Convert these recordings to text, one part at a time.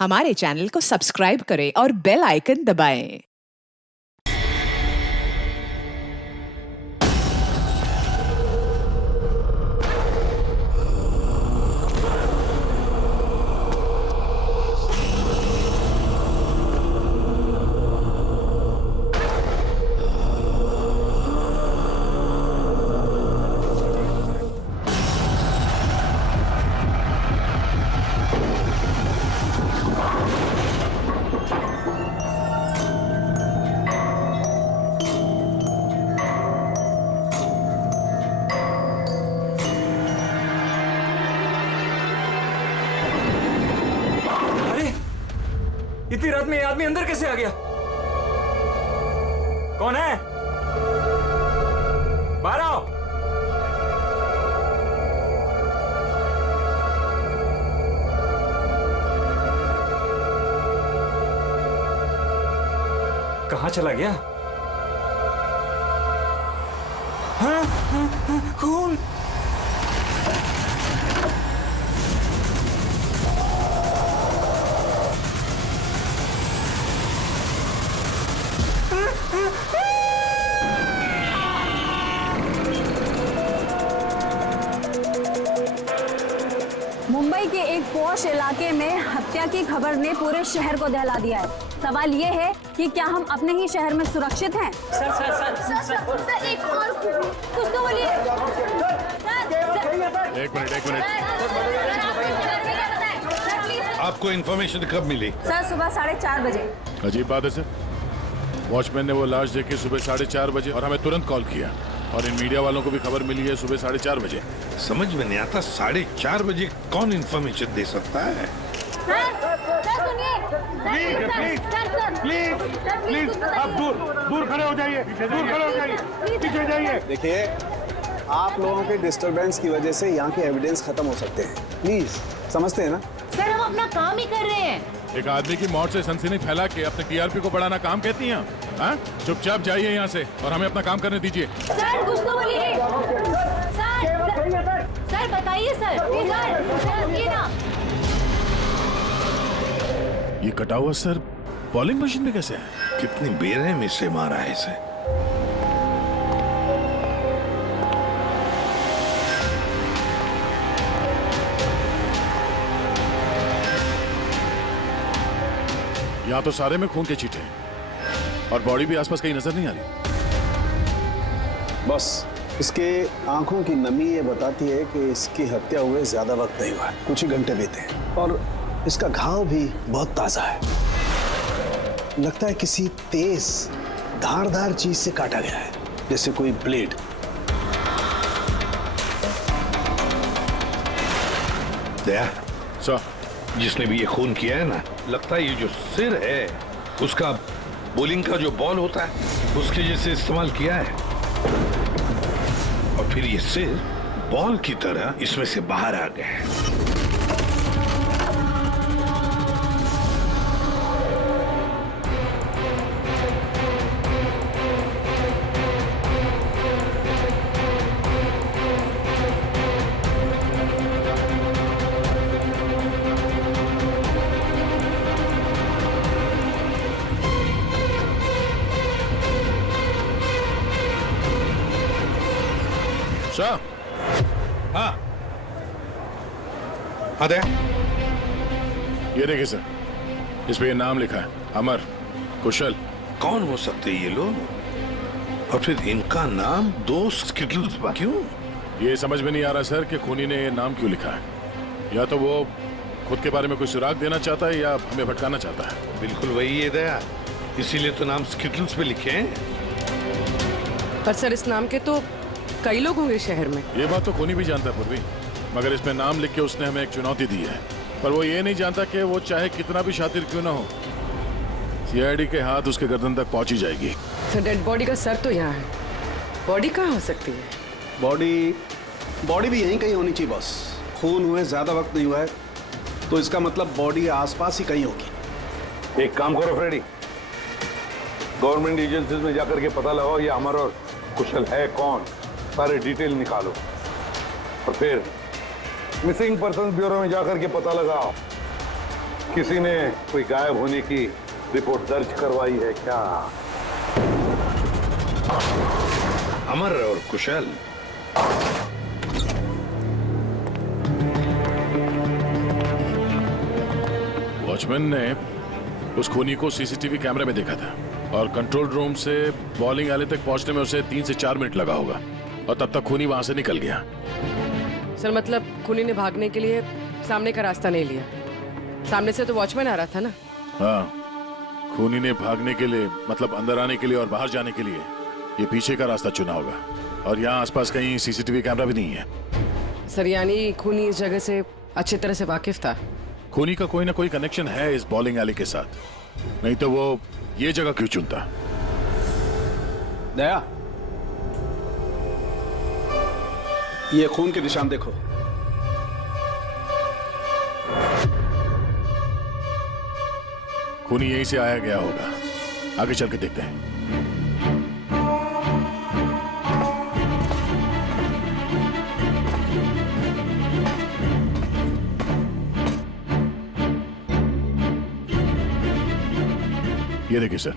हमारे चैनल को सब्सक्राइब करें और बेल आइकन दबाएं। इतनी रात में ये आदमी अंदर कैसे आ गया? कौन है? बाहर आओ। कहां चला गया? हाँ, हाँ, हाँ, खून। मुंबई के एक पॉश इलाके में हत्या की खबर ने पूरे शहर को दहला दिया है। सवाल ये है कि क्या हम अपने ही शहर में सुरक्षित हैं? सर, एक और कुछ तो बोलिए। एक मिनट। आपको इन्फॉर्मेशन कब मिली? सर, सुबह 4:30 बजे। अजीब बात है सर, वॉचमैन ने वो लाश देखी सुबह 4:30 बजे और हमें तुरंत कॉल किया, और इन मीडिया वालों को भी खबर मिली है सुबह 4:30 बजे। समझ में नहीं आता 4:30 बजे कौन इन्फॉर्मेशन दे सकता है? सर सुनिए। प्लीज आप दूर खड़े हो जाइए, पीछे जाइए। देखिए, आप लोगों के डिस्टरबेंस की वजह से यहाँ के एविडेंस खत्म हो सकते हैं। प्लीज, समझते हैं ना? सर, हम अपना काम ही कर रहे हैं। एक आदमी की मौत से सनसनी फैला के अपने टीआरपी को बढ़ाना काम कहती हैं? हाँ? चुपचाप जाइए यहाँ से और हमें अपना काम करने दीजिए। सर, कुछ तो बोलिए। सर बताइए सर। ये ना, ये कटा हुआ सर बॉलिंग मशीन में कैसे है? कितनी बेरहमी से मारा है इसे। यहाँ तो सारे में खून के छींटे हैं और बॉडी भी आसपास कहीं नजर नहीं आ रही। बस इसके आंखों की नमी ये बताती है कि इसकी हत्या हुए ज्यादा वक्त नहीं हुआ है, कुछ ही घंटे बीते हैं, और इसका घाव भी बहुत ताजा है। लगता है किसी तेज धारदार चीज से काटा गया है, जैसे कोई ब्लेड। दया सर, जिसने भी ये खून किया है ना, लगता है ये जो सिर है उसका बॉलिंग का जो बॉल होता है उसके जैसे इस्तेमाल किया है, और फिर ये सिर बॉल की तरह इसमें से बाहर आ गया है। सर, हाँ दया, ये देखिए सर, इस पे ये नाम लिखा है, अमर कुशल। कौन हो सकते ये लोग, और फिर इनका नाम दोस्त क्यों? ये समझ में नहीं आ रहा सर कि खूनी ने ये नाम क्यों लिखा है। या तो वो खुद के बारे में कोई सुराग देना चाहता है या हमें भटकाना चाहता है। बिल्कुल वही है दया, इसीलिए तो नाम स्किटल्स पे लिखे हैं। पर सर, इस नाम के तो कई लोग होंगे शहर में। ये बात तो खूनी भी जानता है पूर्वी, मगर इसमें नाम लिख के उसने हमें एक चुनौती दी है। पर वो ये नहीं जानता कि वो चाहे कितना भी शातिर क्यों ना हो, सीआईडी के हाथ उसके गर्दन तक पहुंची जाएगी। तो डेड बॉडी का सर तो यहाँ है, बॉडी कहाँ हो सकती है? बॉडी भी यहीं कहीं होनी चाहिए बॉस। खून हुए ज्यादा वक्त नहीं हुआ है, तो इसका मतलब बॉडी आसपास ही कहीं होगी। एक काम करो फ्रेडी, गवर्नमेंट एजेंसीज में जाकर के पता लगाओ ये अमर और कुशल है कौन, सारे डिटेल निकालो, और फिर मिसिंग पर्सन ब्यूरो में जाकर के पता लगाओ किसी ने कोई गायब होने की रिपोर्ट दर्ज करवाई है क्या? अमर और कुशल, वॉचमैन ने उस खूनी को सीसीटीवी कैमरे में देखा था और कंट्रोल रूम से बॉलिंग एले तक पहुंचने में उसे 3 से 4 मिनट लगा होगा और तब तक खूनी वहां से निकल गया। सर मतलब खूनी ने भागने के लिए सामने का रास्ता नहीं लिया, सामने से तो वॉचमैन आ रहा था ना। हाँ, खूनी ने भागने के लिए मतलब अंदर आने के लिए और बाहर जाने के लिए ये पीछे का रास्ता चुना होगा और यहाँ आसपास कहीं सीसीटीवी कैमरा भी नहीं है। सर यानी खूनी इस जगह से अच्छी तरह से वाकिफ था। खूनी का कोई ना कोई कनेक्शन है इस बॉलिंग एली के साथ, नहीं तो वो ये जगह क्यों चुनता? दया, ये खून के निशान देखो। खूनी यहीं से आया गया होगा, आगे चल के देखते हैं। ये देखिए सर,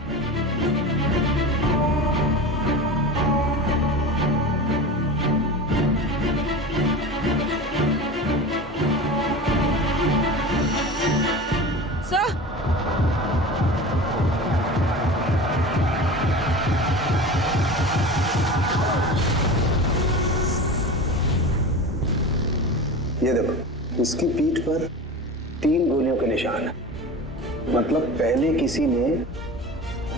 सर ये देखो, इसकी पीठ पर 3 गोलियों के निशान है। मतलब पहले किसी ने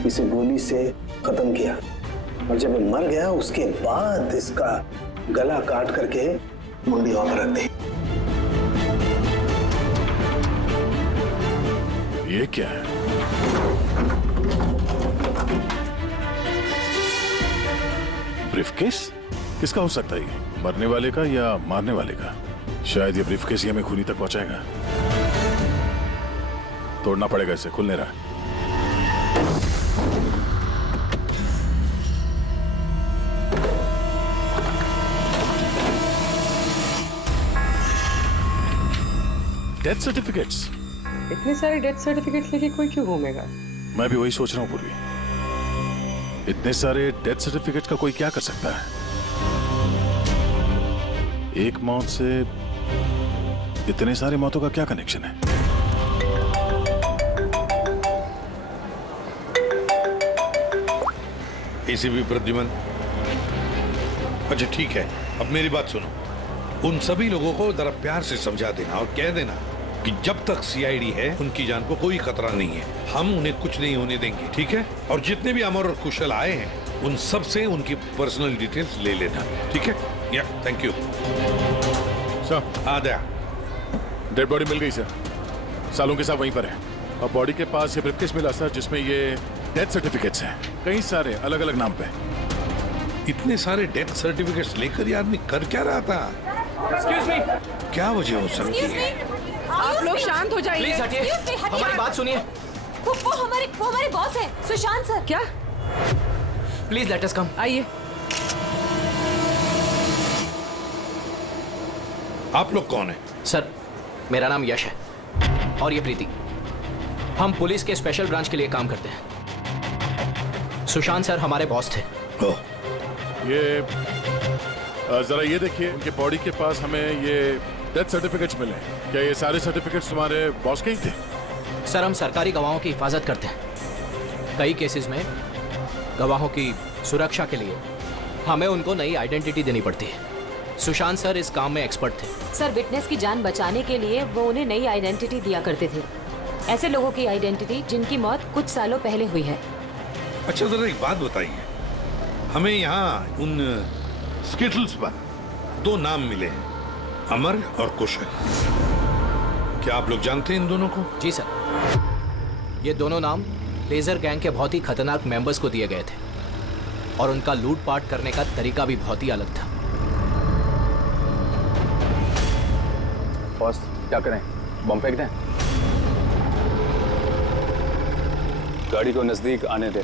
इसे गोली से खत्म किया और जब ये मर गया उसके बाद इसका गला काट करके मुंडी वहां पर रख दी। ये क्या है? ब्रीफकेस? किसका हो सकता है ये? मरने वाले का या मारने वाले का? शायद ये ब्रीफकेस ही हमें खूनी तक पहुंचाएगा। तोड़ना पड़ेगा, इसे खुल नहीं रहा। Death certificates? इतने सारे डेथ सर्टिफिकेट लेके कोई क्यों घूमेगा? मैं भी वही सोच रहा हूं पूर्वी, इतने सारे डेथ सर्टिफिकेट का कोई क्या कर सकता है? एक मौत से इतने सारे मौतों का क्या कनेक्शन है? एसीपी प्रद्युमन, अच्छा ठीक है, अब मेरी बात सुनो। उन सभी लोगों को जरा प्यार से समझा देना और कह देना कि जब तक सीआईडी है उनकी जान को कोई खतरा नहीं है, हम उन्हें कुछ नहीं होने देंगे, ठीक है? और जितने भी अमर और कुशल आए हैं उन सब से उनकी पर्सनल डिटेल्स ले लेना, ठीक है? या thank you sir. Aadya, dead body मिल गई सर, सालों के साथ वहीं पर है और बॉडी के पास ये ब्रीफकेस मिला सर जिसमें ये डेथ सर्टिफिकेट्स हैं, कई सारे अलग अलग नाम पे। इतने सारे डेथ सर्टिफिकेट्स लेकर ये आदमी कर क्या रहा था? एक्सक्यूज मी, क्या वजह हो सकती है? आप लोग शांत हो जाइए। प्लीज हटिए, हमारी बात सुनिए। वो हमारे बॉस है, सुशांत सर। क्या? प्लीज लेट अस कम। आइए। आप लोग कौन है? सर, मेरा नाम यश है और ये प्रीति। हम पुलिस के स्पेशल ब्रांच के लिए काम करते हैं। सुशांत सर हमारे बॉस थे। ओह, ये जरा ये देखिए, उनके बॉडी के पास हमें ये डेथ सर्टिफिकेट्स मिले। क्या ये सारे सर्टिफिकेट्स तुम्हारे बॉस के ही थे? सर, हम सरकारी गवाहों की हिफाजत करते हैं। कई केसेस में गवाहों की सुरक्षा के लिए हमें उनको नई आइडेंटिटी देनी पड़ती है। सुशांत सर इस काम में एक्सपर्ट थे। सर, विटनेस की जान बचाने के लिए वो उन्हें नई आइडेंटिटी दिया करते थे, ऐसे लोगों की आइडेंटिटी जिनकी मौत कुछ सालों पहले हुई है। अच्छा जरा एक बात बताइए, हमें यहाँ उन स्किटल्स पर 2 नाम मिले हैं, अमर और कुशल। क्या आप लोग जानते हैं इन दोनों को? जी सर, ये दोनों नाम लेजर गैंग के बहुत ही खतरनाक मेंबर्स को दिए गए थे और उनका लूटपाट करने का तरीका भी बहुत ही अलग था। बॉस, क्या करें? बम फेंक दें? गाड़ी को नजदीक आने दे।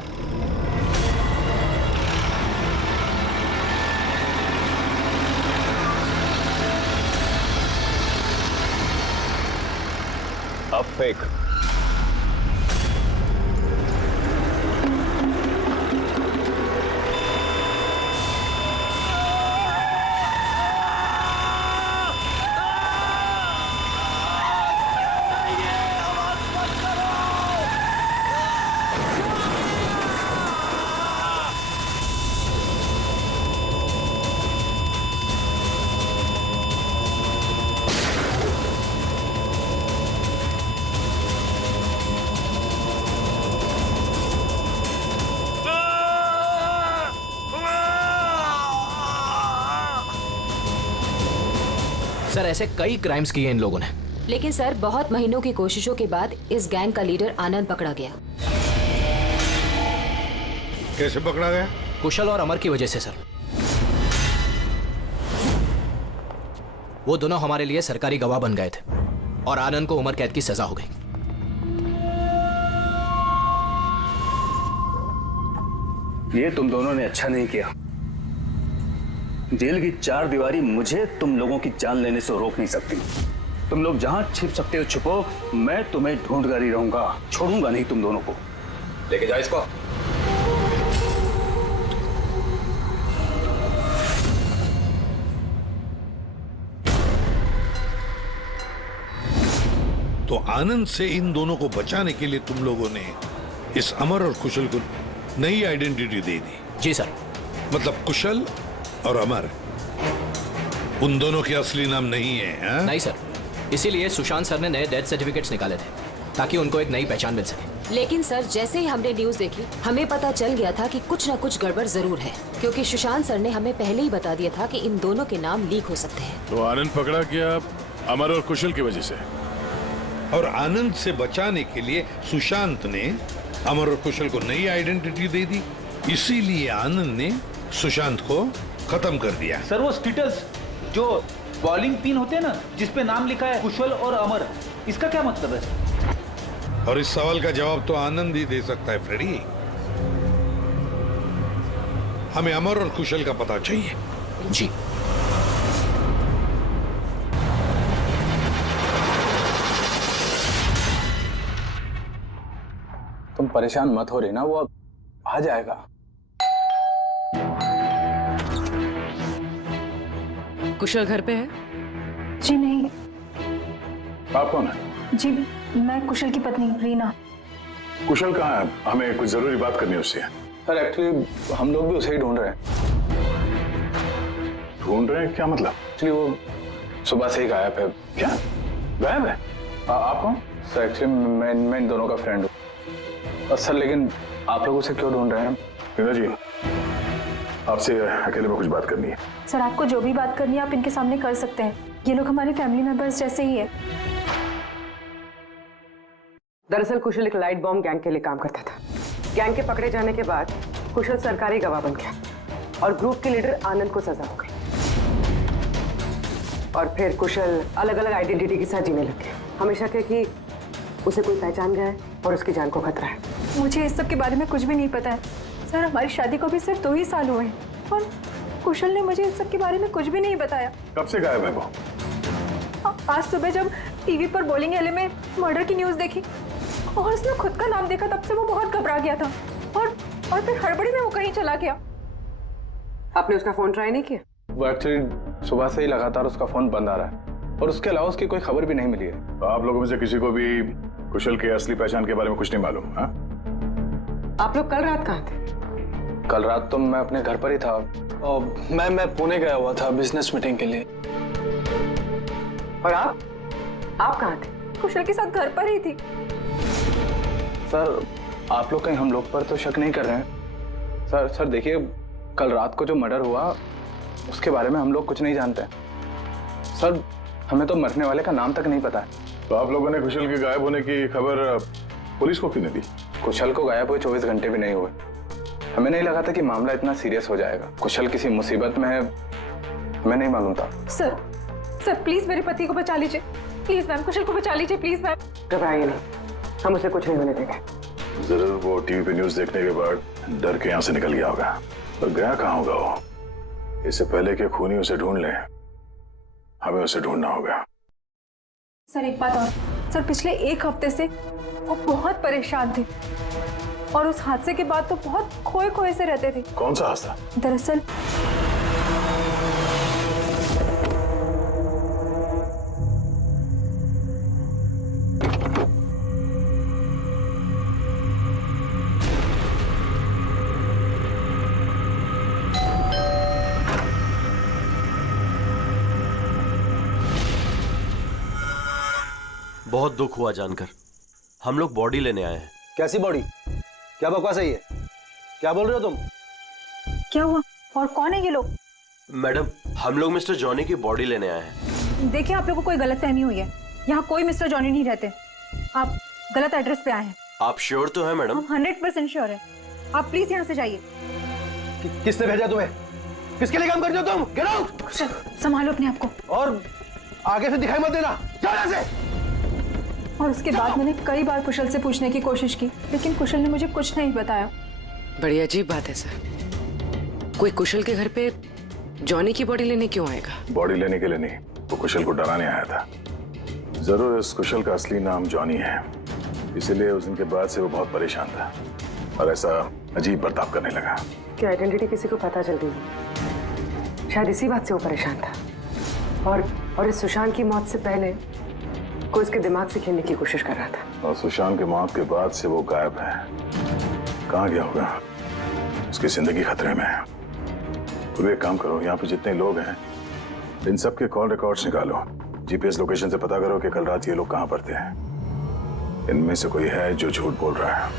अब फेक। सर ऐसे कई क्राइम्स किए इन लोगों ने। लेकिन सर बहुत महीनों की कोशिशों के बाद इस गैंग का लीडर आनंद पकड़ा गया। कैसे पकड़ा गया? कुशल और अमर की वजह से सर। वो दोनों हमारे लिए सरकारी गवाह बन गए थे और आनंद को उम्र कैद की सजा हो गई। ये तुम दोनों ने अच्छा नहीं किया। जेल की चार दीवारी मुझे तुम लोगों की जान लेने से रोक नहीं सकती। तुम लोग जहां छिप सकते हो छुपो, मैं तुम्हें ढूंढ कर ही रहूंगा, छोड़ूंगा नहीं तुम दोनों को। लेके जाओ इसको। तो आनंद से इन दोनों को बचाने के लिए तुम लोगों ने इस अमर और कुशल को नई आइडेंटिटी दे दी? जी सर। मतलब कुशल और अमर उन दोनों के असली नाम नहीं है? हा? नहीं सर, इसीलिए सुशांत सर ने नए डेथ सर्टिफिकेट्स निकाले थे ताकि उनको एक नई पहचान मिल सके। लेकिन सर जैसे ही हमने न्यूज देखी हमें पता चल गया था कि कुछ न कुछ गड़बड़ जरूर है, क्योंकि सुशांत सर ने हमें पहले ही बता दिया था कि इन दोनों के नाम लीक हो सकते हैं। तो आनंद पकड़ा गया अमर और कुशल की वजह से, और आनंद से बचाने के लिए सुशांत ने अमर और कुशल को नई आइडेंटिटी दे दी। इसीलिए आनंद ने सुशांत को खत्म कर दिया। सर वो स्टेटस जो बॉलिंग पिन होते हैं ना, जिसपे नाम लिखा है कुशल और अमर, इसका क्या मतलब है? और इस सवाल का जवाब तो आनंद ही दे सकता है फ्रेडी। हमें अमर और कुशल का पता चाहिए। जी। तुम परेशान मत हो रही ना, वो अब आ जाएगा। कुशल घर पे है? जी नहीं। आप कौन है? जी मैं कुशल की पत्नी रीना। कुशल कहाँ है? हमें कुछ जरूरी बात करनी है उससे। सर एक्चुअली हम लोग भी उसे ही ढूंढ रहे हैं। ढूंढ रहे हैं? क्या मतलब? एक्चुअली वो सुबह से ही गायब है। क्या गायब है? आप कौन? सर एक्चुअली मैं इन दोनों का फ्रेंड हूँ। सर लेकिन आप लोग उसे क्यों ढूंढ रहे हैं? रीना जी, आपसे अकेले में कुछ बात करनी है। सर आपको जो भी बात करनी है आप इनके सामने कर सकते हैं, ये लोग हमारे फैमिली मेंबर्स जैसे ही है। दरअसल कुशल एक लाइट बॉम्ब गैंग के लिए काम करता था। गैंग के पकड़े जाने के बाद कुशल सरकारी गवाह बन गया और ग्रुप के लीडर आनंद को सजा हो गई। और फिर कुशल अलग अलग आइडेंटिटी के साथ जीने लग गया। हमेशा थे कि उसे कोई पहचान गया है और उसकी जान को खतरा है। मुझे इस सब के बारे में कुछ भी नहीं पता है सर। हमारी शादी को भी सिर्फ 2 ही साल हुए हैं और कुशल ने मुझे इस सब के बारे में कुछ भी नहीं बताया। कब से गायब है वो? आज सुबह जब टीवी पर बॉलिंग एले में मर्डर की न्यूज देखी और उसने खुद का नाम देखा, तब से वो बहुत घबरा गया था और फिर हड़बड़ी में वो कहीं चला गया। आपने उसका फोन ट्राई नहीं किया? वो एक्चुअली सुबह से ही लगातार उसका फोन बंद आ रहा है और उसके अलावा उसकी कोई खबर भी नहीं मिली है। तो आप लोगों में से किसी को भी कुशल के असली पहचान के बारे में कुछ नहीं मालूम? हाँ, आप लोग कल रात कहाँ थे? कल रात तो मैं अपने घर पर ही था और मैं पुणे गया हुआ था बिजनेस मीटिंग के लिए। और आप कहाँ थे? कुशल के साथ घर पर ही थी। सर आप लोग कहीं हम लोग पर तो शक नहीं कर रहे हैं? सर देखिए, कल रात को जो मर्डर हुआ उसके बारे में हम लोग कुछ नहीं जानते। सर हमें तो मरने वाले का नाम तक नहीं पता है। तो आप लोगों ने कुशल के गायब होने की खबर पुलिस को क्यों नहीं दी? कुशल को गायब हुए 24 घंटे भी नहीं हुए। हमें नहीं लगा था कि मामला इतना सीरियस हो जाएगा। कुशल किसी मुसीबत में है, हमें नहीं मालूम था। सर प्लीज मेरे पति को बचा लीजिए, प्लीज मैम। कुशल को बचा लीजिए प्लीज मैम। घबराइए नहीं, हम उसे कुछ नहीं होने देंगे। जरूर वो टीवी पे न्यूज देखने के बाद डर के यहाँ से निकल गया होगा। पर गया कहाँ होगा वो? इससे पहले कि खूनी उसे ढूंढ ले, हमें उसे ढूंढना होगा। सर एक बात और, सर पिछले 1 हफ्ते से वो बहुत परेशान थे और उस हादसे के बाद तो बहुत खोए खोए से रहते थे। कौन सा हादसा? दरअसल बहुत दुख हुआ जानकर। हम लोग बॉडी लेने आए हैं। कैसी बॉडी? क्या बकवास है ये? क्या बोल रहे हो तुम? क्या हुआ और कौन है ये लोग? मैडम, हम लोग मिस्टर जॉनी की बॉडी लेने आए हैं। देखिए, आप लोगों को कोई गलतफहमी हुई है। यहाँ कोई मिस्टर जॉनी नहीं रहते। आप गलत एड्रेस पे आए हैं। आप श्योर तो हैं मैडम? हम 100% श्योर है। आप प्लीज यहाँ से जाइए। किसने भेजा तुम्हें? किसके लिए काम करते हो तुम? Get out! संभालो अपने आप को और आगे से दिखाई मत देना। जाओ यहाँ से। और उसके बाद मैंने कई बार कुशल से पूछने की कोशिश की, लेकिन कुशल ने मुझे कुछ नहीं बताया। बड़ी अजीब बात है सर। कोई कुशल के घर पे जॉनी की बॉडी लेने क्यों आएगा? बॉडी लेने के लिए नहीं, वो कुशल को डराने आया था। जरूर इस कुशल का असली नाम जॉनी है, इसीलिए उस दिन के बाद से वो बहुत परेशान था और ऐसा अजीब बर्ताव करने लगा। कि आइडेंटिटी किसी को पता चल गई, शायद इसी बात से वो परेशान था और इस सुशांत की मौत से पहले कोई उसके दिमाग से खेलने की कोशिश कर रहा था। और सुशांत के मौत के बाद से वो गायब है। कहाँ गया होगा? उसकी जिंदगी खतरे में है। तो एक काम करो, यहाँ पे जितने लोग हैं इन सब के कॉल रिकॉर्ड्स निकालो, जीपीएस लोकेशन से पता करो कि कल रात ये लोग कहाँ पर थे। इनमें से कोई है जो झूठ बोल रहा है।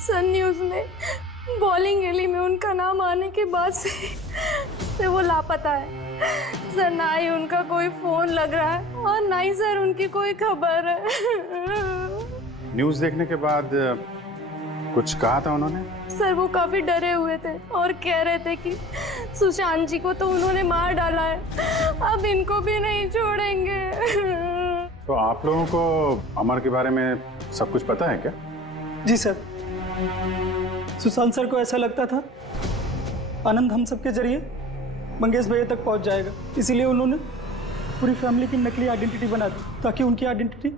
सन न्यूज़ में बॉलिंग एली में उनका नाम आने के बाद से वो लापता है सर। ना ही उनका कोई फोन लग रहा है और ना ही सर उनकी कोई खबर है। न्यूज़ देखने के बाद कुछ कहा था उन्होंने? सर वो काफी डरे हुए थे और कह रहे थे कि सुशांत जी को तो उन्होंने मार डाला है, अब इनको भी नहीं छोड़ेंगे। तो आप लोगों को अमर के बारे में सब कुछ पता है क्या? जी सर, सुशांत सर को ऐसा लगता था आनंद हम सबके जरिए मंगेश भैया तक पहुंच जाएगा, इसीलिए उन्होंने पूरी फैमिली की नकली आइडेंटिटी बना दी ताकि उनकी आइडेंटिटी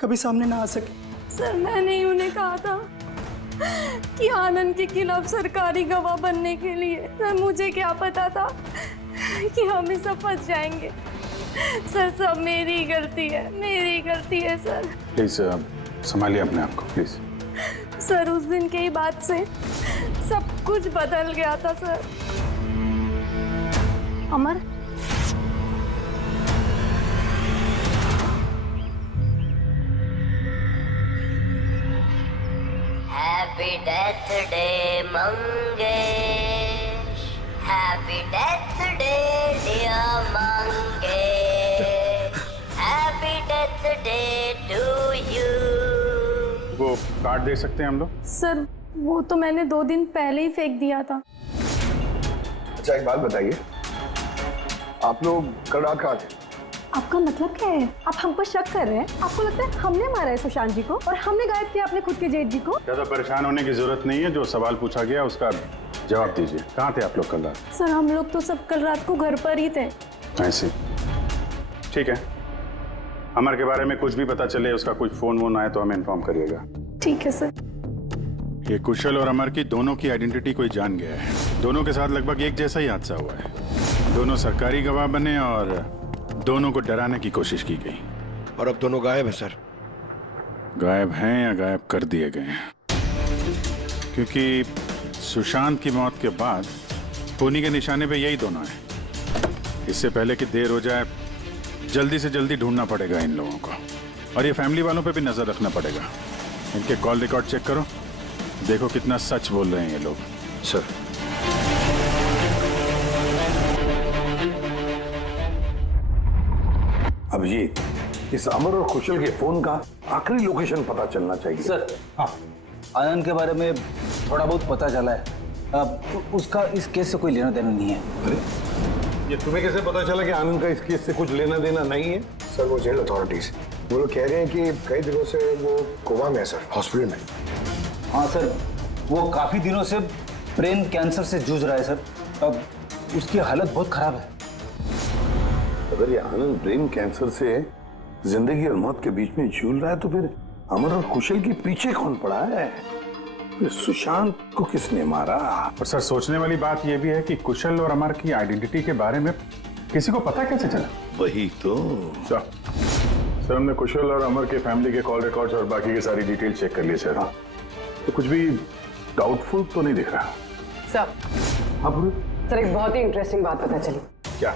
कभी सामने ना आ सके। सर मैंने ही उन्हें कहा था कि आनंद के खिलाफ सरकारी गवाह बनने के लिए। सर मुझे क्या पता था कि हम इस सब फंस जाएंगे। सर सब मेरी गलती है सर। प्लीज संभालिए अपने आप को प्लीज। सर उस दिन के ही बाद से सब कुछ बदल गया था sir. Amar, happy death day Mangesh, happy death day dear Mangesh, happy death day to you. वो कार्ड दे सकते हैं हम लोग? सर वो तो मैंने 2 दिन पहले ही फेंक दिया था। अच्छा एक बात बताइए, आप लोग कल रात कहाँ थे? आपका मतलब क्या है? आप हम पर शक कर रहे हैं? आपको लगता है हमने मारा है सुशांत जी को और हमने गायब किया अपने खुद के जेठ जी को? ज्यादा परेशान होने की जरूरत नहीं है, जो सवाल पूछा गया उसका जवाब दीजिए। कहाँ थे आप लोग कल रात? सर हम लोग तो सब कल रात को घर पर ही थे। ऐसे? ठीक है, अमर के बारे में कुछ भी पता चले, उसका कोई फोन वोन आए तो हमें इन्फॉर्म करिएगा। ठीक है सर। ये कुशल और अमर की दोनों की आइडेंटिटी कोई जान गया है। दोनों के साथ लगभग एक जैसा ही हादसा हुआ है। दोनों सरकारी गवाह बने और दोनों को डराने की कोशिश की गई। और अब दोनों गायब है सर। गायब हैं या गायब कर दिए गए हैं? क्योंकि सुशांत की मौत के बाद खूनी के निशाने पे यही दोनों हैं। इससे पहले कि देर हो जाए, जल्दी से जल्दी ढूंढना पड़ेगा इन लोगों को। और ये फैमिली वालों पे भी नजर रखना पड़ेगा। इनके कॉल रिकॉर्ड चेक करो, देखो कितना सच बोल रहे हैं ये लोग। सर अभिजीत, इस अमर और कुशल के फोन का आखिरी लोकेशन पता चलना चाहिए। सर हाँ, आनंद के बारे में थोड़ा बहुत पता चला है। अब उसका इस केस से कोई लेना देना नहीं है। अरे ये तुम्हें कैसे पता चला कि आनंद का इस केस से कुछ लेना देना नहीं है? सर वो जेल अथॉरिटीज वो लोग कह रहे हैं कि कई दिनों से वो कोमा में है सर, हॉस्पिटल में। हाँ सर, वो काफी दिनों से ब्रेन कैंसर से जूझ रहा है सर। अब उसकी हालत बहुत खराब है। अगर ये आनंद ब्रेन कैंसर से जिंदगी और मौत के बीच में झूल रहा है तो फिर अमर और कुशल के पीछे कौन पड़ा है? फिर सुशांत को किसने मारा? और सर सोचने वाली बात यह भी है कि कुशल और अमर की आइडेंटिटी के बारे में किसी को पता कैसे चला? वही तो। सर हमने कुशल और अमर के फैमिली के कॉल रिकॉर्ड्स और बाकी की सारी डिटेल चेक कर ली सर। हाँ तो कुछ भी डाउटफुल तो नहीं दिख रहा। सर हाँ बोलो। सर एक बहुत ही इंटरेस्टिंग बात पता चली। क्या?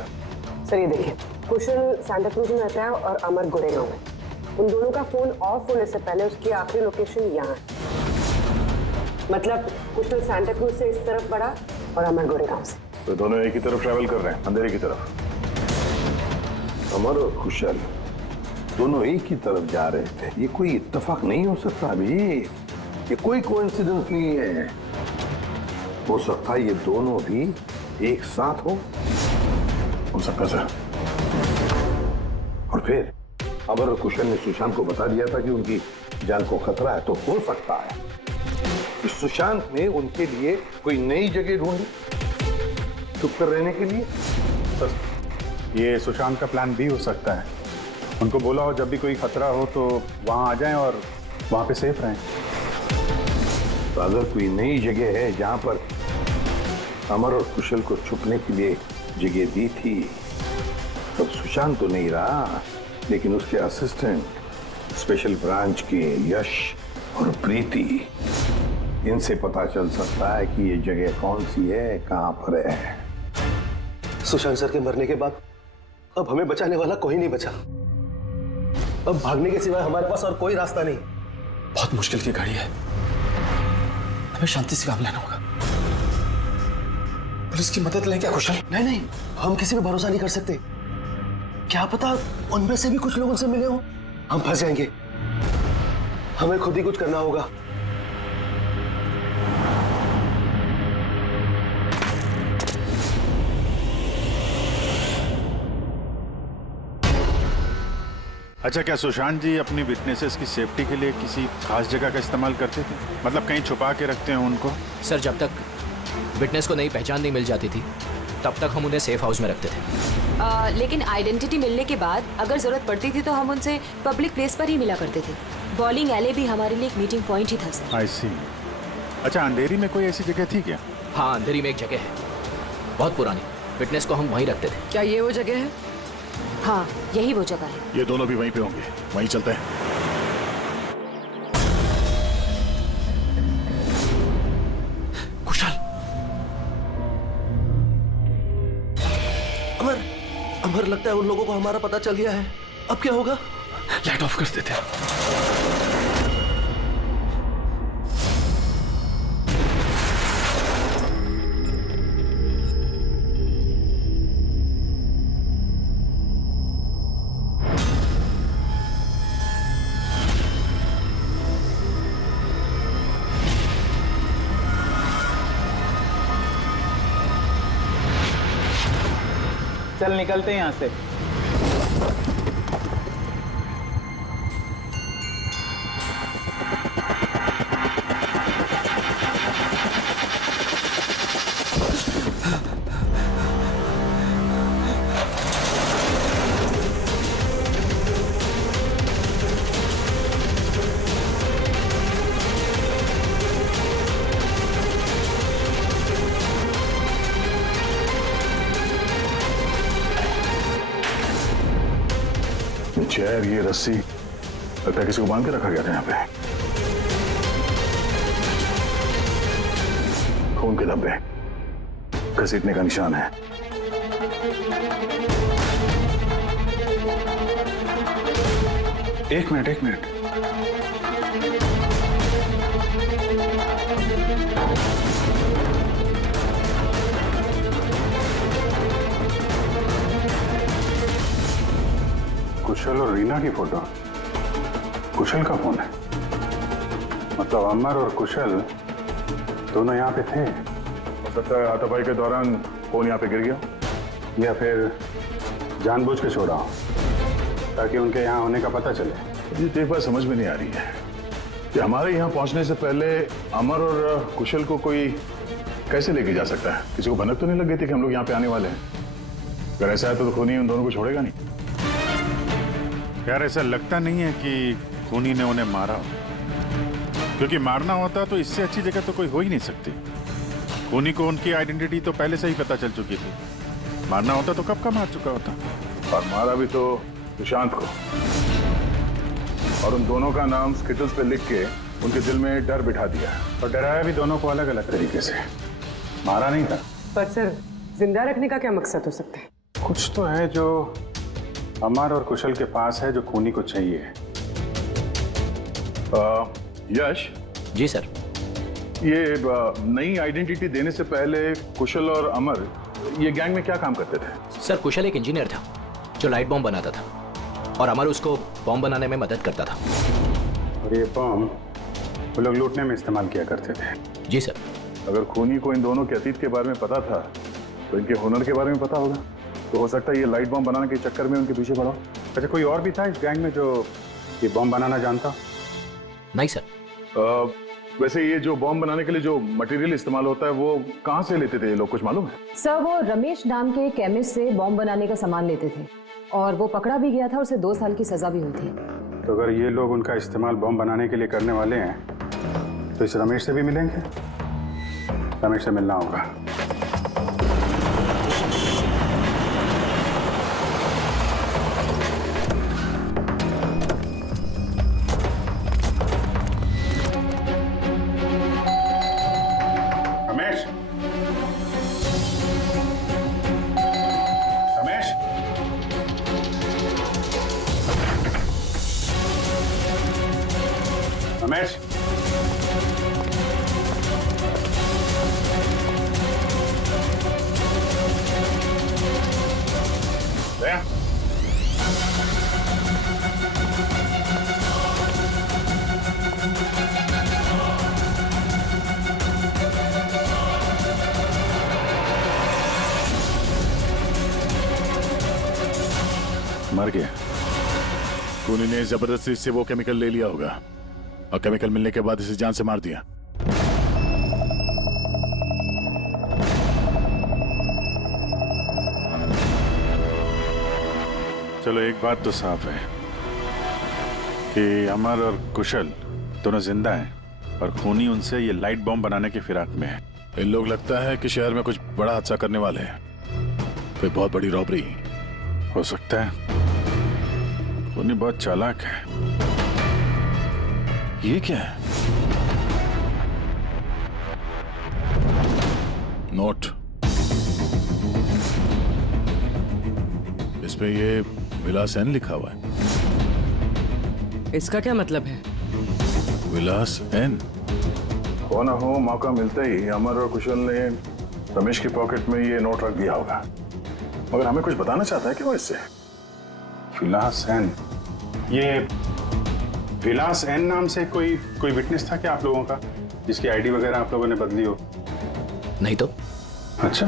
सर ये देखिए, कुशल सांता क्रूज में रहता है और अमर गोरेगांव में। उन दोनों का फोन ऑफ होने से पहले उसकी आखिरी लोकेशन यहाँ है। मतलब कुशल सांता क्रूज से इस तरफ बढ़ा और अमर गोरेगांव से। तो दोनों एक ही तरफ ट्रैवल कर रहे हैं, अंधेरे की तरफ। अमर और कुशल दोनों एक ही तरफ जा रहे थे। ये कोई इत्तेफाक नहीं हो सकता अभी, ये कोई कोइंसिडेंस नहीं है। हो सकता है ये दोनों भी एक साथ हो सकता सर। और फिर अमर और कुशल ने सुशांत को बता दिया था कि उनकी जान को खतरा है, तो हो सकता है कि सुशांत ने उनके लिए कोई नई जगह ढूंढी चुप कर रहने के लिए। सर ये सुशांत का प्लान भी हो सकता है। उनको बोला हो जब भी कोई खतरा हो तो वहां आ जाएं और वहां पे सेफ रहें। तो अगर कोई नई जगह है जहां पर अमर और कुशल को छुपने के लिए जगह दी थी, तब सुशांत तो नहीं रहा, लेकिन उसके असिस्टेंट स्पेशल ब्रांच के यश और प्रीति, इनसे पता चल सकता है कि ये जगह कौन सी है, कहां पर है। सुशांत सर के मरने के बाद अब हमें बचाने वाला कोई नहीं बचा। अब भागने के सिवाय हमारे पास और कोई रास्ता नहीं। बहुत मुश्किल की घड़ी है, हमें शांति से काम लेना होगा। पुलिस की मदद लें क्या कुशल? नहीं नहीं, हम किसी पे भरोसा नहीं कर सकते। क्या पता उनमें से भी कुछ लोग उनसे मिले हो, हम फंस जाएंगे। हमें खुद ही कुछ करना होगा। अच्छा, क्या सुशांत जी अपनी विटनेसेस की सेफ्टी के लिए किसी खास जगह का इस्तेमाल करते थे? मतलब कहीं छुपा के रखते हैं उनको? सर जब तक विटनेस को नई पहचान नहीं मिल जाती थी तब तक हम उन्हें सेफ हाउस में रखते थे। लेकिन आइडेंटिटी मिलने के बाद अगर जरूरत पड़ती थी तो हम उनसे पब्लिक प्लेस पर ही मिला करते थे। बॉलिंग एले भी हमारे लिए एक मीटिंग पॉइंट ही था सर। आई सी। अच्छा, अंधेरी में कोई ऐसी जगह थी क्या? हाँ, अंधेरी में एक जगह है, बहुत पुरानी। विटनेस को हम वहीं रखते थे। क्या ये वो जगह है? हाँ, यही वो जगह है। ये दोनों भी वहीं पे होंगे, वहीं चलते हैं। कुशल, अमर, अमर लगता है उन लोगों को हमारा पता चल गया है। अब क्या होगा? लाइट ऑफ कर देते हैं। चल निकलते हैं यहाँ से। चेयर, ये रस्सी, लगता है किसी को बांध के रखा गया था यहाँ पे। खून के धब्बे, घसीटने का निशान है। एक मिनट। कुशल और रीना की फोटो। कुशल का फोन है, मतलब अमर और कुशल दोनों यहाँ पे थे। हो सकता है हाथापाई के दौरान फोन यहाँ पे गिर गया, या फिर जानबूझ के छोड़ा हो ताकि उनके यहाँ होने का पता चले। ये तो एक बात समझ में नहीं आ रही है कि हमारे यहाँ पहुंचने से पहले अमर और कुशल को कोई कैसे लेके जा सकता है? किसी को भनक तो नहीं लग गई थी कि हम लोग यहाँ पे आने वाले हैं? अगर ऐसा है तो खूनी उन दोनों को छोड़ेगा नहीं। यार ऐसा लगता नहीं है कि खूनी ने उन्हें मारा हो, क्योंकि मारना होता तो इससे अच्छी जगह तो कोई हो ही नहीं सकती। खूनी को उनकी आइडेंटिटी तो पहले से ही पता चल चुकी थी। मारना होता तो कब का मार चुका होता। और मारा भी तो सुशांत को, और उन दोनों का नाम स्किटल्स पे लिख के उनके दिल में डर बिठा दिया, और डराया भी दोनों को अलग अलग तरीके से। मारा नहीं था। पर सर, जिंदा रखने का क्या मकसद हो सकता है? कुछ तो है जो अमर और कुशल के पास है, जो खूनी को चाहिए। यश जी सर। ये नई आइडेंटिटी देने से पहले कुशल और अमर ये गैंग में क्या काम करते थे? सर कुशल एक इंजीनियर था जो लाइट बॉम्ब बनाता था, और अमर उसको बॉम्ब बनाने में मदद करता था। और ये बॉम्ब वो लोग लूटने में इस्तेमाल किया करते थे। जी सर। अगर खूनी को इन दोनों के अतीत के बारे में पता था तो इनके हुनर के बारे में पता होगा, तो हो सकता है ये लाइट बॉम्ब बनाने के चक्कर में उनके पीछे पड़ा। अच्छा, कोई और भी था इस गैंग में जो ये बॉम्ब बनाना जानता? नहीं सर। वैसे ये जो बॉम्ब बनाने के लिए जो मटेरियल इस्तेमाल होता है वो कहाँ से लेते थे ये लोग, कुछ मालूम है? सर वो रमेश नाम के केमिस्ट से बॉम्ब बनाने का सामान लेते थे, और वो पकड़ा भी गया था और उसे 2 साल की सजा भी हुई थी। तो अगर ये लोग उनका इस्तेमाल बॉम्ब बनाने के लिए करने वाले हैं तो इस रमेश से भी मिलेंगे। रमेश से मिलना होगा। रमेश, रमेश, रमेश, दया, मर गया। खूनी ने जबरदस्ती से वो केमिकल ले लिया होगा, और केमिकल मिलने के बाद इसे जान से मार दिया। चलो एक बात तो साफ है कि अमर और कुशल दोनों जिंदा हैं, और खूनी उनसे ये लाइट बॉम्ब बनाने की फिराक में है। इन लोग लगता है कि शहर में कुछ बड़ा हादसा करने वाले हैं, कोई बहुत बड़ी रॉबरी हो सकता है। खूनी बहुत चालाक है। ये क्या है? नोट, इस पे ये विलास एन लिखा हुआ है। इसका क्या मतलब है? विलास एन। हो ना हो, मौका मिलते ही अमर और कुशल ने रमेश की पॉकेट में ये नोट रख दिया होगा, मगर हमें कुछ बताना चाहता है कि वो इससे। विलास एन, ये विलास एन नाम से कोई विटनेस था क्या आप लोगों का, जिसकी आईडी वगैरह आप लोगों ने बदली हो? नहीं तो। अच्छा।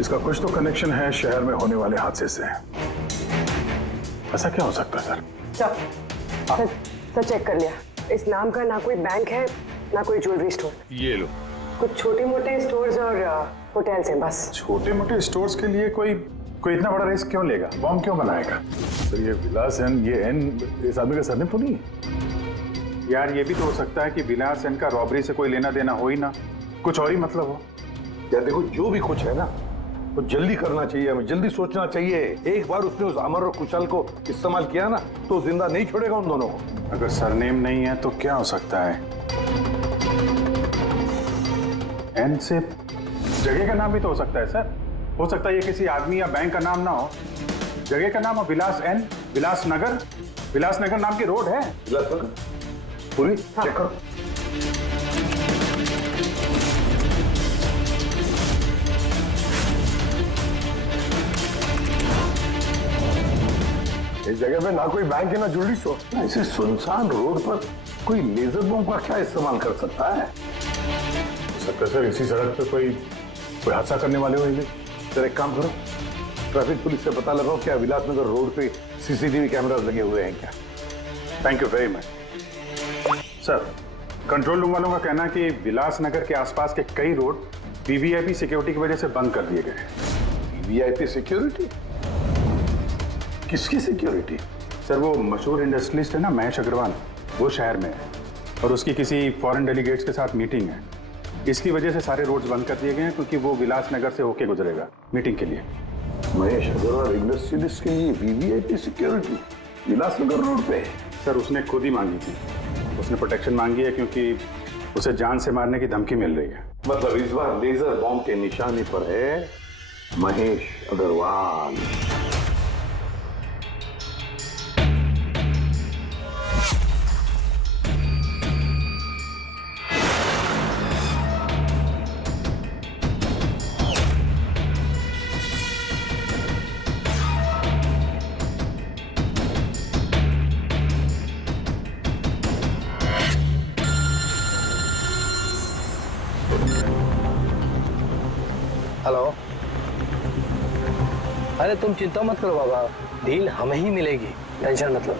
इसका कुछ तो कनेक्शन है शहर में होने वाले हादसे से। ऐसा क्या हो सकता है सर? सर चेक कर लिया। इस नाम का ना कोई बैंक है ना कोई ज्वेलरी स्टोर। ये लो। कुछ छोटे मोटे स्टोर्स और होटल्स हैं बस। छोटे मोटे स्टोर्स के लिए कोई इतना बड़ा रिस्क क्यों लेगा? बॉम्ब क्यों बनाएगा? तो ये विलास एन, ये एन इस आदमी का सरनेम तो नहीं है? यार ये भी तो हो सकता है कि विलास एन का रॉबरी से कोई लेना देना हो ही ना, कुछ और ही मतलब हो। यार देखो, जो भी कुछ है ना वो जल्दी करना चाहिए, हमें जल्दी सोचना चाहिए। एक बार उसने उस अमर और कुशल को इस्तेमाल किया ना तो जिंदा नहीं छोड़ेगा उन दोनों को। अगर सरनेम नहीं है तो क्या हो सकता है? एन से जगह का नाम भी तो हो सकता है सर। हो सकता है ये किसी आदमी या बैंक का नाम ना हो, जगह का नाम हो। विलास एन, विलासनगर नाम की रोड है। विलासनगर पूरी चेक करो। इस जगह पे ना कोई बैंक है ना ज्वेलरी स्टोर। ऐसे सुनसान रोड पर कोई लेजर बॉम्ब का क्या इस्तेमाल कर सकता है? हो सकता है सर इसी सड़क पे कोई हादसा करने वाले होंगे। सर एक काम करो, ट्रैफिक पुलिस से पता लगाओ क्या विलासनगर रोड पे सीसीटीवी कैमरास लगे हुए हैं क्या। Thank you very much sir. Control room वालों का कहना है कि विलास नगर के आसपास के कई रोड वीवीआईपी सिक्योरिटी की वजह से बंद कर दिए गए। VVIP security? किसकी सिक्योरिटी? सर वो मशहूर इंडस्ट्रियलिस्ट है ना महेश अग्रवाल, वो शहर में है और उसकी किसी फॉरेन डेलीगेट्स के साथ मीटिंग है। इसकी वजह से सारे रोड्स बंद कर दिए गए हैं क्योंकि वो विलास नगर से होके गुजरेगा मीटिंग के लिए। महेश अग्रवाल इंडस्ट्रियलिस्ट के लिए वीवीआईपी सिक्योरिटी विलास नगर रोड पे? सर उसने खुद ही मांगी थी, उसने प्रोटेक्शन मांगी है क्योंकि उसे जान से मारने की धमकी मिल रही है। मतलब इस बार लेजर बॉम्ब के निशाने पर है महेश अग्रवाल। हेलो। अरे तुम चिंता मत करो बाबा, डील हमें ही मिलेगी, टेंशन मत लो।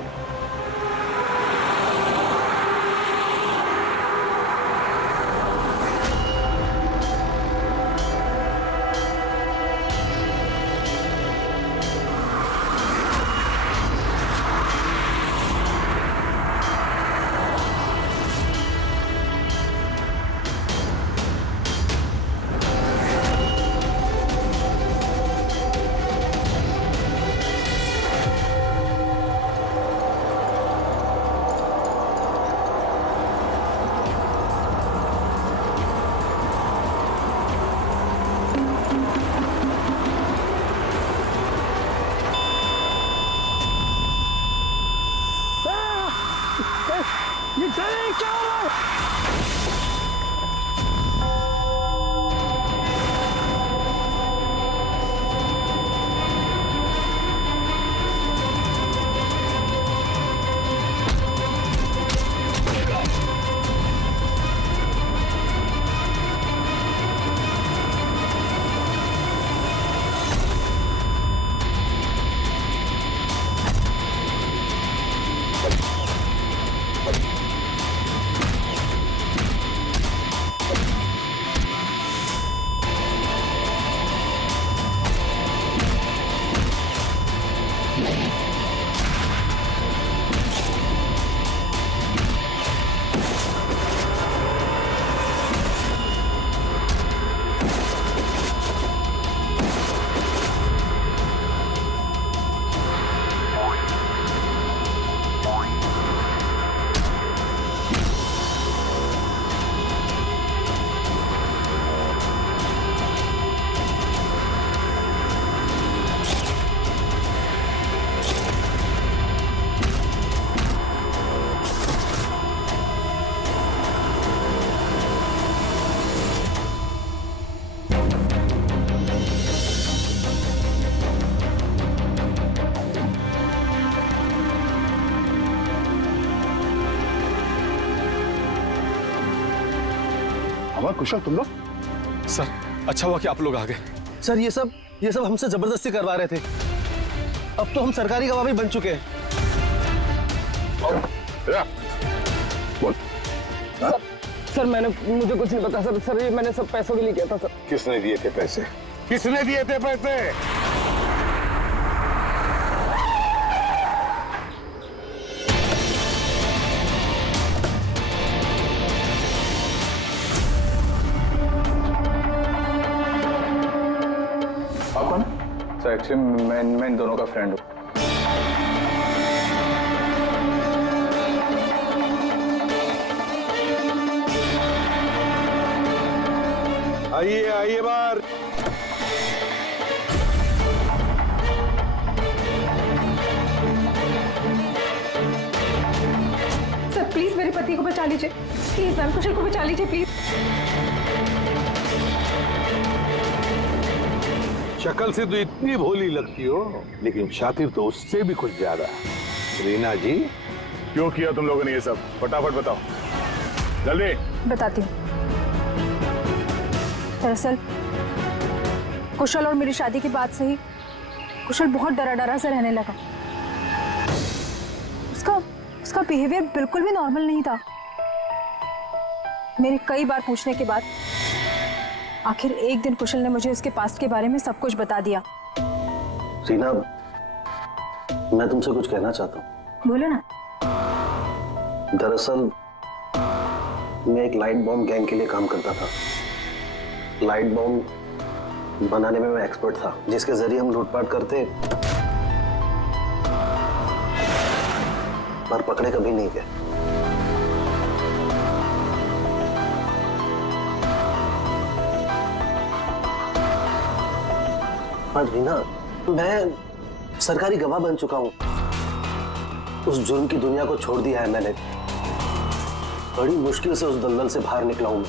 अमर, कुशल, तुम लोग? सर अच्छा हुआ कि आप लोग आ गए। सर ये सब हमसे जबरदस्ती करवा रहे थे। अब तो हम सरकारी गवाह भी बन चुके हैं। बोल। सर मुझे कुछ नहीं पता सर ये मैंने सब पैसों के लिए किया था सर। किसने दिए थे पैसे? किसने दिए थे पैसे? सर एक्चुअली मैं इन दोनों का फ्रेंड हूँ। आइए बाहर। सर प्लीज मेरे पति को बचा लीजिए, प्लीज मैम, कुशल को बचा लीजिए प्लीज। शक्ल से तो इतनी भोली लगती हो, लेकिन शातिर तो उससे भी कुछ ज्यादा। रीना जी, क्यों किया तुम लोगों ने ये सब? फटाफट बताओ, जल्दी। बताती हूँ। दरअसल कुशल और मेरी शादी की बात से ही कुशल बहुत डरा सा रहने लगा। उसका बिहेवियर बिल्कुल भी नॉर्मल नहीं था। मेरे कई बार पूछने के बाद आखिर एक दिन कुशल ने मुझे उसके पास्ट के बारे में सब कुछ बता दिया। रीना, मैं तुमसे कुछ कहना चाहता हूँ। बोलो ना। दरअसल मैं एक लाइट बॉम्ब गैंग के लिए काम करता था। लाइट बॉम्ब बनाने में मैं एक्सपर्ट था, जिसके जरिए हम लूटपाट करते पर पकड़े कभी नहीं गए। पर रीना, मैं सरकारी गवाह बन चुका हूं। उस जुर्म की दुनिया को छोड़ दिया है मैंने। बड़ी मुश्किल से उस दलदल से बाहर निकला हूं मैं।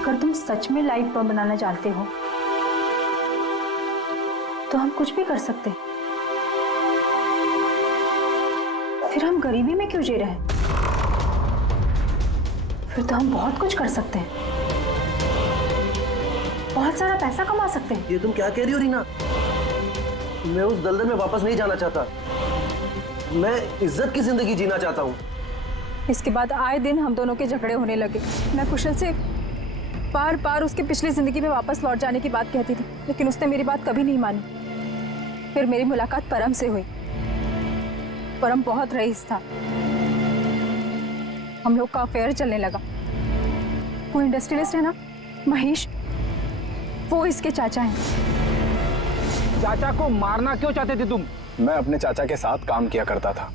अगर तुम सच में लाइट बम बनाना जानते हो तो हम कुछ भी कर सकते हैं। फिर हम गरीबी में क्यों जी रहे हैं? फिर तो हम बहुत कुछ कर सकते हैं, बहुत सारा पैसा कमा सकते हैं। ये तुम क्या कह रही हो रीना? मैं उस दलदल में वापस नहीं जाना चाहता। मैं इज्जत की जिंदगी जीना चाहता हूँ। इसके बाद आए दिन हम दोनों के झगड़े होने लगे। मैं कुशल से बार बार उसकी पिछली जिंदगी में वापस लौट जाने की बात कहती थी, लेकिन उसने मेरी बात कभी नहीं मानी। फिर मेरी मुलाकात परम से हुई। परम बहुत रईस था। हम लोग का अफेयर चलने लगा। वो इंडस्ट्रियलिस्ट है ना, महेश, वो इसके चाचा हैं। चाचा को मारना क्यों चाहते थे तुम? मैं अपने चाचा के साथ काम किया करता था,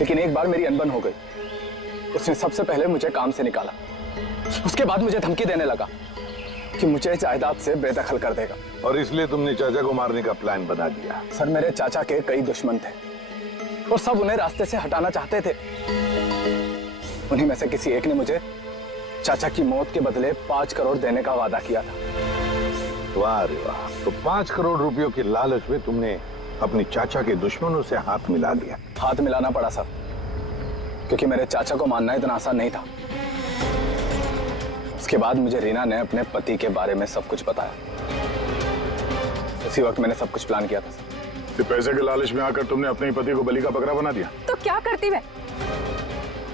लेकिन एक बार मेरी अनबन हो गई। उसने सबसे पहले मुझे काम से निकाला। उसके बाद मुझे धमकी देने लगा कि मुझे जायदाद से बेदखल कर देगा। और इसलिए तुमने चाचा को मारने का प्लान बना दिया? सर, मेरे चाचा के कई दुश्मन थे और सब उन्हें रास्ते से हटाना चाहते थे। उन्हीं में से किसी एक ने मुझे चाचा की मौत के बदले 5 करोड़ देने का वादा किया था। वाह रे वाह! तो 5 करोड़ रुपयों की लालच में तुमने अपने चाचा के दुश्मनों से हाथ मिला लिया। हाथ मिलाना पड़ा सर, क्योंकि मेरे चाचा को मानना इतना आसान नहीं था। उसके बाद मुझे रीना ने अपने पति के बारे में सब कुछ बताया। उसी वक्त मैंने सब कुछ प्लान किया था सर। तो पैसे के लालच में आकर तुमने अपने ही पति को बलि का बकरा बना दिया? तो क्या करती मैं?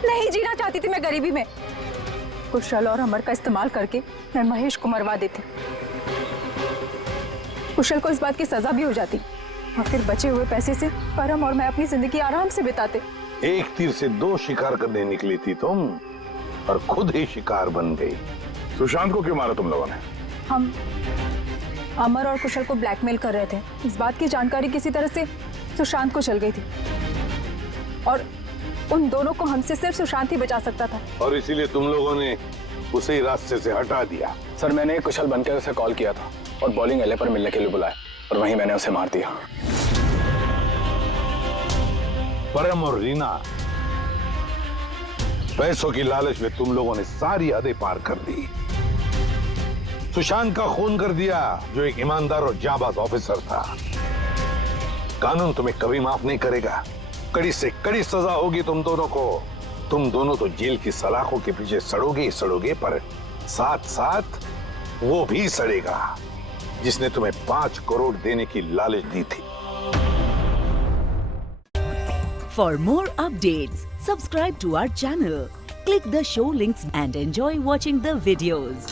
नहीं जीना चाहती थी मैं गरीबी में। कुशल और अमर का इस्तेमाल करके मैं महेश को मरवा देती। कुशल को इस बात की सजा भी हो जाती और फिर बचे हुए पैसे से परम और मैं अपनी जिंदगी आराम से बिताते। एक तीर से 2 शिकार करने निकली थी तुम और खुद ही शिकार बन गई। सुशांत को क्यों मारा तुम लोगों ने? हम अमर और कुशल को ब्लैकमेल कर रहे थे। इस बात की जानकारी किसी तरह से सुशांत को चल गई थी और उन दोनों को हमसे सिर्फ सुशांत ही बचा सकता था। और इसीलिए तुम लोगों ने उसे रास्ते से हटा दिया। सर, मैंने कुशल बनकर उसे कॉल किया था और बॉलिंग एले पर मिलने के लिए बुलाया और वहीं मैंने उसे मार दिया। परम और रीना, पैसों की लालच में तुम लोगों ने सारी हदें पार कर दी। सुशांत का खून कर दिया, जो एक ईमानदार और जाबाज ऑफिसर था। कानून तुम्हें कभी माफ नहीं करेगा। कड़ी से कड़ी सजा होगी तुम दोनों को। तुम दोनों तो जेल की सलाखों के पीछे सड़ोगे ही सड़ोगे, पर साथ साथ वो भी सड़ेगा जिसने तुम्हें 5 करोड़ देने की लालच दी थी। For more updates, subscribe to our channel, click the show links and enjoy watching the videos.